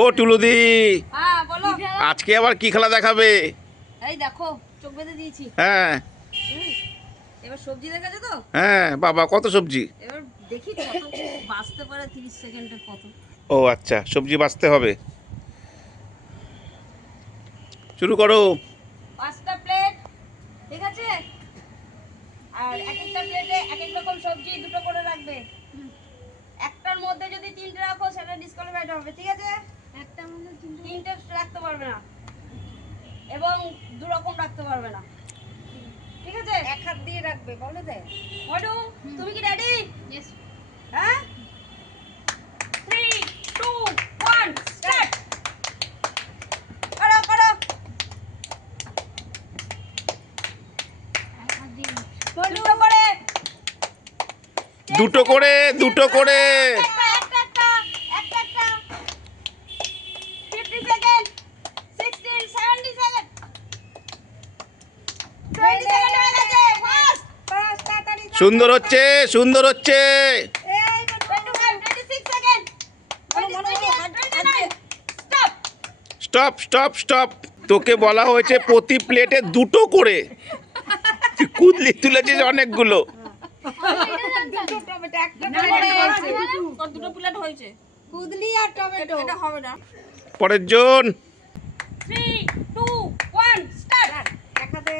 ও টুলুদি, হ্যাঁ বলো। আজকে আবার কি খেলা দেখাবে? এই দেখো চোখ বেঁধে দিয়েছি। হ্যাঁ এবার সবজি দেখেছো তো? হ্যাঁ বাবা, কত সবজি? এবার দেখি কত বাঁচতে পারে 30 সেকেন্ডে কত। ও আচ্ছা, সবজি বাছতে হবে। শুরু করো। 5টা প্লেট, ঠিক আছে? আর এক একটা প্লেটে এক এক রকম সবজি দুটো করে রাখবে। একটার মধ্যে যদি 3টে রাখো সেটা ডিসকোয়ালিফাইড হবে, ঠিক আছে? একটার মধ্যে 3টে রাখতে পারবে না এবং দু রকম রাখতে পারবে না, ঠিক আছে? এক হাত দিয়ে রাখবে, বলে দে। মডু, তুমি কি রেডি? यस। হ্যাঁ, 3 2 1 স্টার্ট। করো করো। দুটো করে, দুটো করে, দুটো করে। একটা একটা 50 সেকেন্ড, 16 70 সেকেন্ড, 20 সেকেন্ড হয়ে গেছে। ফাস্ট ফাস্ট তাড়াতাড়ি। সুন্দর হচ্ছে, সুন্দর হচ্ছে। 25 26 second, 29 stop. Stop stop stop. তোকে বলা হয়েছে প্রতি প্লেটে দুটো করে। তুই কুদলি তুলেছিস অনেকগুলো। দুটো প্লেট হয়েছে, কুদলি আর টমেটো। এটা হবে না। পরের জন। 3 2 1 স্টার্ট। একাতে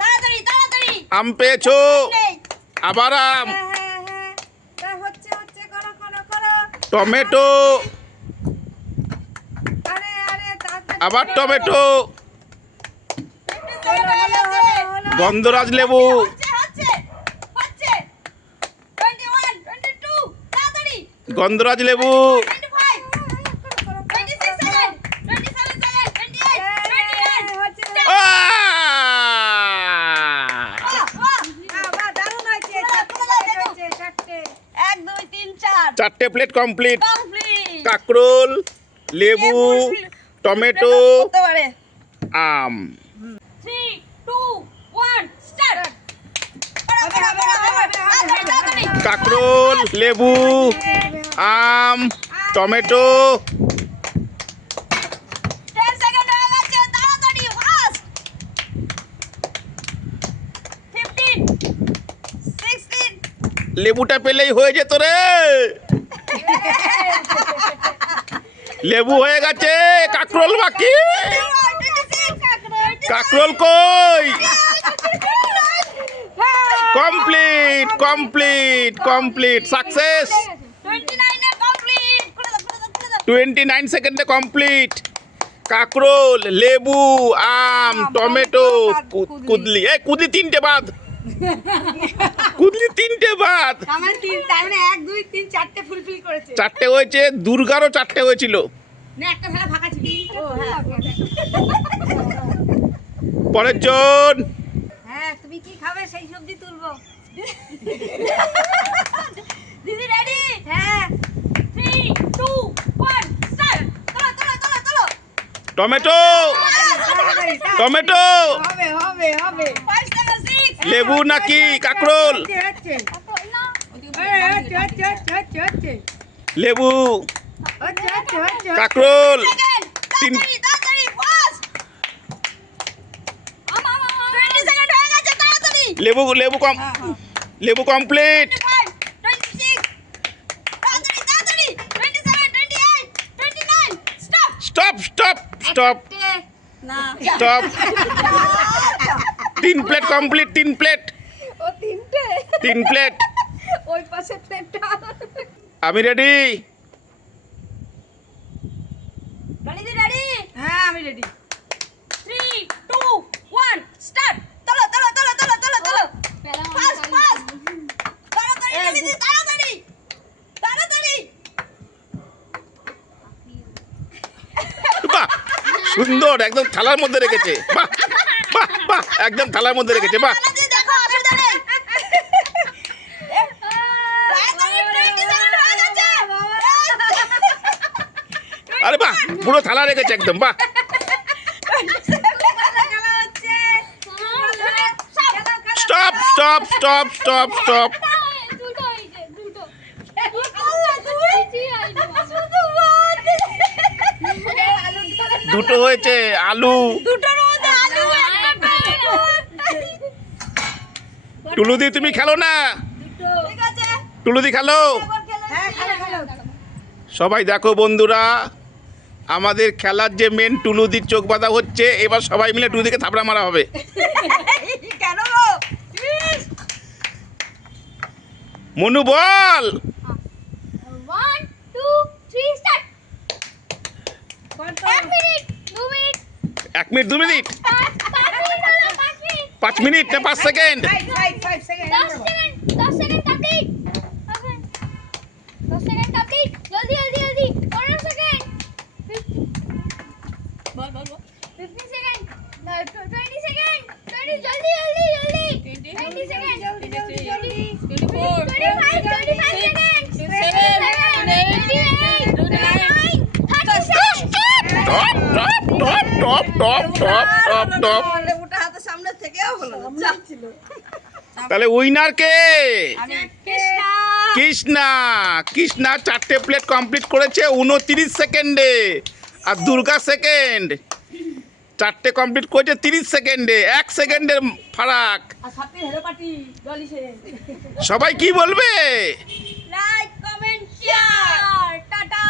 তাড়াতাড়ি তাড়াতাড়ি। আম পেয়েছো, আবার আম। হ্যাঁ হচ্ছে করো করো করো। টমেটো, আরে তাড়াতাড়ি। আবার টমেটো। 50 সেকেন্ড হয়ে গেছে। গন্ধরাজ লেবু, হচ্ছে 21 22 তাড়াতাড়ি। গন্ধরাজ লেবু। 25 26 সেকেন্ড, 27 সেকেন্ড, 28 29 আহ! চারটে প্লেট কমপ্লিট। কাকরোল, লেবু, টমেটো, আম। কাকরোল, লেবু, আম, টমেটো। 10 সেকেন্ড হয়ে গেছে, তাড়াতাড়ি ফাস্ট। 15 16 লেবুটা পেলেই হয়ে যেত রে। লেবু হয়ে গেছে, কাকরোল বাকি। কাকরোল কই? Complete complete complete, success. 29 এ কমপ্লিট। 29 সেকেন্ডে কমপ্লিট। কাকরোল, লেবু, আম, টমেটো, কুদলি। এই কুদলি তিনটে বাদ। কুদলি তিনটে বাদ। আমার 3 তার মানে 1 2 3 4টে ফুলফিল করেছে। চারটে হয়েছে, দুর্গারও চারটে হয়েছিল। না একটা থালা ফাঁকা ছিল। ও হ্যাঁ। পরের জন। হ্যাঁ, তুমি কি খাবে সেই সবজি তুলবো। দিদি রেডি? হ্যাঁ। 3 2 1 স্টার্ট। তোলো। Tomato, tomato. হবে 5 সেকেন্ড 6 লেবু নাকি কাকরোল? লেবু, কাকরোল। তিন। তাড়াতাড়ি ফাস্ট। 20 সেকেন্ড হয়ে গেছে, তাড়াতাড়ি। লেবু, লেবু কম, লেবু কমপ্লিট। 25 26 তাড়াতাড়ি 27 28 29 স্টপ। স্টপ স্টপ স্টপ না স্টপ। 3 প্লেট কমপ্লিট, 3 প্লেট, ও তিনটে 3 প্লেট। ওই পাশে প্লেটটা। আমি রেডি। রানিদি রেডি? হ্যাঁ আমি রেডি। 3 2 1 স্টার্ট। তোলো ফাস্ট তাড়াতাড়ি রানিদি, তাড়াতাড়ি। বাহ, সুন্দর, একদম থালার মধ্যে রেখেছে। বাহ বাহ বাহ, একদম থালার মধ্যে রেখেছে। বাহ। রানিদি দেখো, অসুবিধা নেই। তাড়াতাড়ি 20 সেকেন্ড হয়ে গেছে। আরে বাহ, পুরো থালা রেখেছে একদম। বাহ। Stop stop stop stop stop. দুটো দুটো হয়েছে আলু। দুটোর মধ্যে আলু একটা। টুলুদি তুমি খেলো না, ঠিক আছে, টুলুদি খেলো। হ্যাঁ খেলো খেলো। সবাই দেখো বন্ধুরা, আমাদের খেলার যে মেন টুলুদির চোখ বাঁধা হচ্ছে। এবার সবাই মিলে টুলুদিকে থাপড়া মারা হবে। কেন গো? মনু বল। 1 2 3 start 1 minute 2 minute 1 minute 2 minute 5 minute না 5 second. 5 second 10 second 10 second complete 10 second complete জলদি জলদি জলদি 15 সেকেন্ড বল বল 15 সেকেন্ড 20 সেকেন্ড 20 জলদি জলদি জলদি 20 second 24 25 second 27 top top top top top top top top. লেবুটা হাতের সামনে থেকেও হলো না। তাহলে উইনার কে? কৃষ্ণা। কৃষ্ণা। কৃষ্ণা 4টে প্লেট কমপ্লিট করেছে 29 সেকেন্ডে। আর দুর্গা সেকেন্ড, 4টে কমপ্লিট করেছে 30 সেকেন্ডে। 1 সেকেন্ডের ফারাক। আর সাথে হেলো পার্টি ডলিসে। সবাই কি বলবে? Like comment share tata.